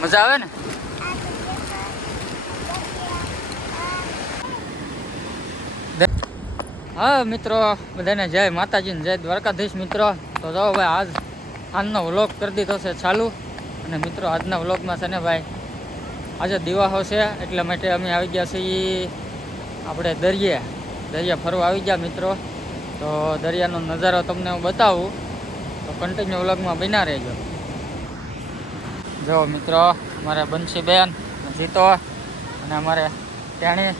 મજા આવે ને? હા મિત્રો, બધાને જય માતાજી, જય દ્વારકાધીશ મિત્રો. તો જો ભાઈ આજનો વ્લોગ કરી દીધો છે ચાલુ. અને મિત્રો આજના વ્લોગમાં છે ને ભાઈ, આજે દિવાસો છે એટલા માટે અમે આવી ગયા છીએ આપણે દરિયા ફરવા આવી ગયા મિત્રો. તો દરિયાનો નજારો તમને હું બતાવું, તો કન્ટિન્યુ વ્લોગમાં બન્યા રહેજો. જો મિત્રો, અમારે બંસીબેન, જીતો અને અમારે ત્યાંની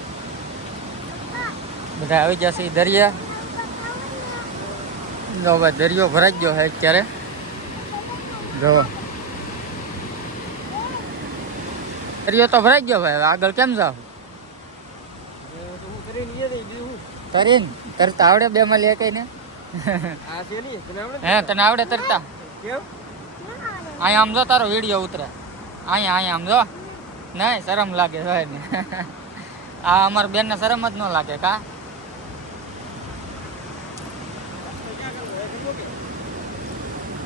બધા આવી ગયા છે દરિયા. જો ભાઈ દરિયો ભરાઈ ગયો છે અત્યારે. જો દરિયો તો ભરાઈ ગયો ભાઈ, આગળ કેમ જાવ? કરીને તરતા આવડે બે માં લે કઈ ને? હે તને આવડે તરતા? અહીંયા આમ જો તારો વિડીયો ઉતરે, અહીંયા આમ જો. નહીં શરમ લાગે ભાઈ ને. આ અમારા બેન ને શરમ જ ન લાગે કા?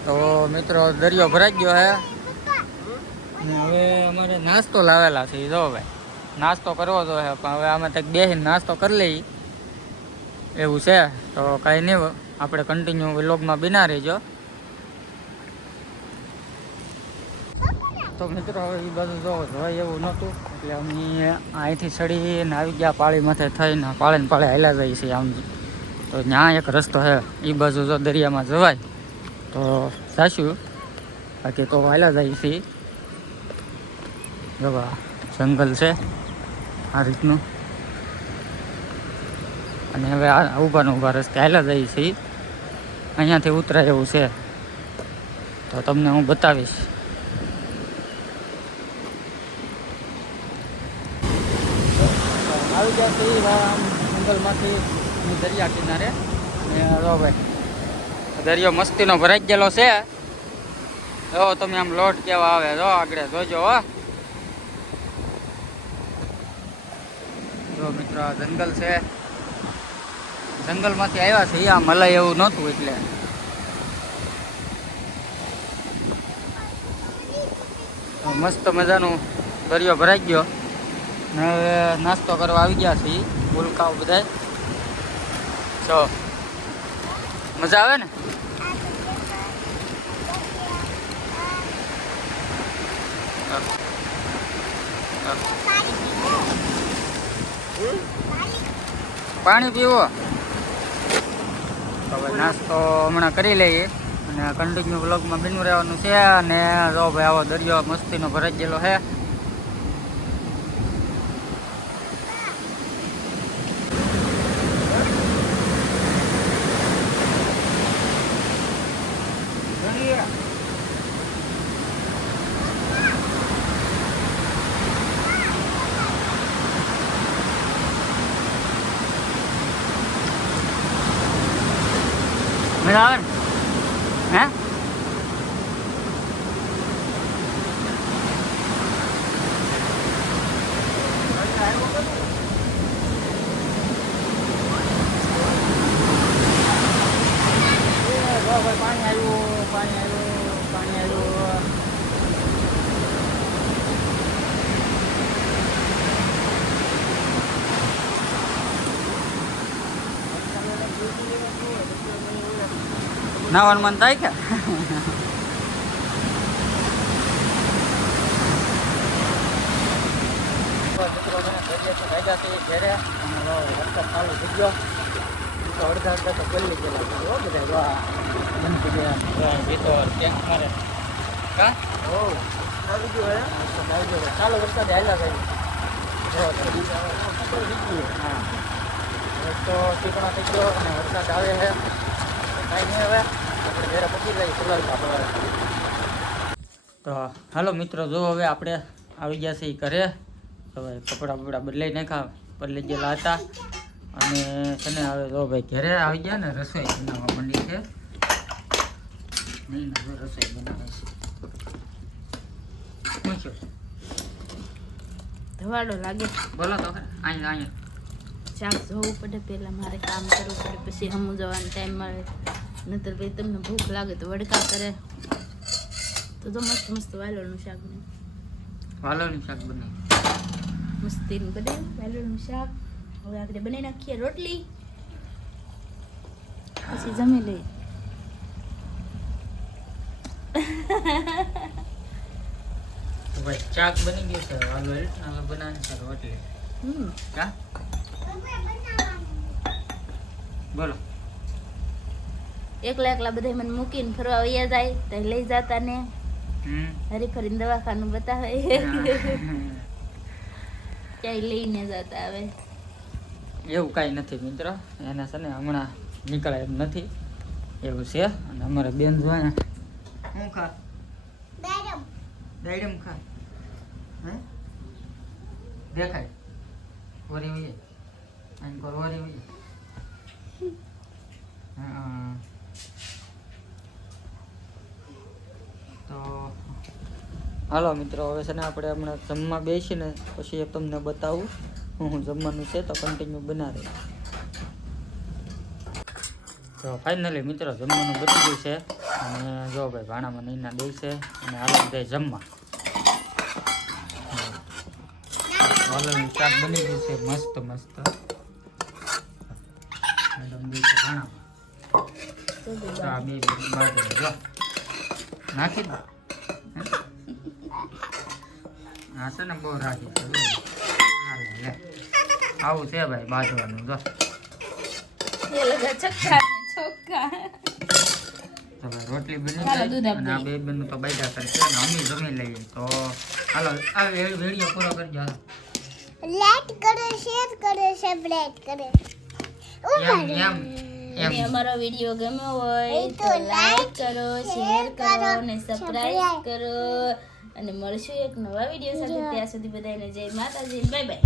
તો મિત્રો દરિયો ભરાઈ ગયો હે ને હવે અમારે નાસ્તો લાવેલા છે. જો ભાઈ નાસ્તો કરવો તો હે, પણ હવે અમે તક બેસીને નાસ્તો કરી લઈ એવું છે. તો કાંઈ નહીં, આપણે કન્ટિન્યુ વ્લોગમાં બિના રહીજો. તો મિત્રો હવે એ બધું જોવાય એવું નહોતું, એટલે અમે અહીંથી ચડીને આવી ગયા પાળી માથે થઈને પાળે હાલ્યા જઈએ છીએ આમ. તો ત્યાં એક રસ્તો છે, એ બાજુ જો દરિયામાં જવાય તો જાશું, બાકી તો હાલ્યા જઈએ છીએ. જો જંગલ છે આ રીતનું, અને હવે આ ઊભા રસ્તે હાલ્યા જઈએ છીએ. અહીંયાથી ઉતરાય એવું છે, તો તમને હું બતાવીશ. આવી ગયા છે જંગલમાંથી દરિયા કિનારે. અને જો ભાઈ દરિયો મસ્તીનો ભરાઈ ગયેલો છે. જો તમે આમ લોટ કેવા આવે, જો આગળ જોજો હો. જો મિત્રો આ જંગલ છે, જંગલમાંથી આવ્યા છે. આ મલાઈ એવું નહોતું એટલે મસ્ત મજાનું દરિયો ભરાઈ ગયો. ને હવે નાસ્તો કરવા આવી ગયા છીએ ભૂલકાઓ બધા. જો મજા આવે ને? પાણી પીવો? હવે નાસ્તો હમણાં કરી લઈએ અને કન્ટિન્યુ વ્લોગમાં બન્યું રહેવાનું છે. અને જો ભાઈ આવો દરિયો મસ્તીનો ભરાઈ ગયેલો છે. મજા આવે ને? હે પાણી આવ્યું. નાવાનું મન થાય કે? ઘરે રસ્તો ચાલુ થઈ ગયો. તો અડધા તો પેલી ગયેલા બધા બનતી ગયા જીતો ત્યાં અમારે કા આવી ગયો. ચાલુ વરસાદ હાલ્યા ભાઈ. હા રસ્તો ચીકણો થઈ ગયો અને વરસાદ આવે છે. કાંઈ નહીં, હવે આપણે ઘરે પકી લઈએ સુલાલતા. તો હાલો મિત્રો, જો હવે આપણે આવી ગયા છીએ ઘરે. હવે કપડાં બદલાઈ નાખ્યા, બદલાઈ ગયેલા હતા. અને છે ને હવે જો ભાઈ ઘરે આવી ગયા ને રસોઈ બનાવવા માંડી છે. નહીં રસોઈ બનાવે છે. શું છે? ધવાડો લાગે. બોલો તો અહીંયા શાક જોવું પડે, પહેલાં મારે કામ કરવું પડે, પછી હમું જવાનો ટાઈમ મળે. નહીતર ભાઈ તમને ભૂખ લાગે તો વડકા કરે. તો મસ્ત વાલોળનું શાક ને વાલોનું શાક બનાવ્યું. મસ્તીનું બનાવ્યું વાલોળનું શાક. હવે આપણે બનાવી નાખીએ રોટલી, પછી જમી લઈએ. તો ભાઈ શાક બની ગયું છે વાલો, હવે બનાવવાની છે રોટલી. હા બોલો. એકલા એકલા બધા મને મૂકીને ફરવા વયા જાય તો લઈ જતા ને હરી ફરીને દવાખાનું બતાવે, ક્યાંય લઈને જતા આવે. એવું કાંઈ નથી મિત્રો, એને છે ને હમણાં નીકળે એમ નથી એવું છે. અને અમારે બેન જોયા શું ખા દાડમ ખા હે દેખાય વરી વઈએ આમ કર વરી વઈએ. હા તો હાલો મિત્રો, હવે છે ને આપણે હમણાં જમવા બેસીને પછી તમને બતાવું હું જમવાનું છે, તો કન્ટિન્યુ બનાવે. તો ફાઇનલી મિત્રો જમવાનું બની ગયું છે. અને જો ભાઈ ભાણામાં નૈના દે છે અને હાલો બધા જમવા. વાલોનું શાક બની ગયું છે મસ્ત મસ્ત. મેડમ દે છે ભાણામાં. આ બે બાજુ જો નાખી દો. હા છે ને બહુ રાખી છે. લે આવું છે ભાઈ બાજવાનું જો. તો ભાઈ રોટલી બની ગઈ અને આ બે બેનું તો બાયડા કરશે અને અમે જમી લઈએ. તો હાલો આ વિડીયો પૂરો કરજો. લાઈક કરો, શેર કરો, સબસ્ક્રાઇબ કરો. અને અમારો વિડીયો ગમ્યો હોય તો લાઈક કરો, શેર કરો અને સબસ્ક્રાઇબ કરો. અને મળશું એક નવા વિડીયો સાથે. ત્યાં સુધી બધાને જય માતાજી, બાય બાય.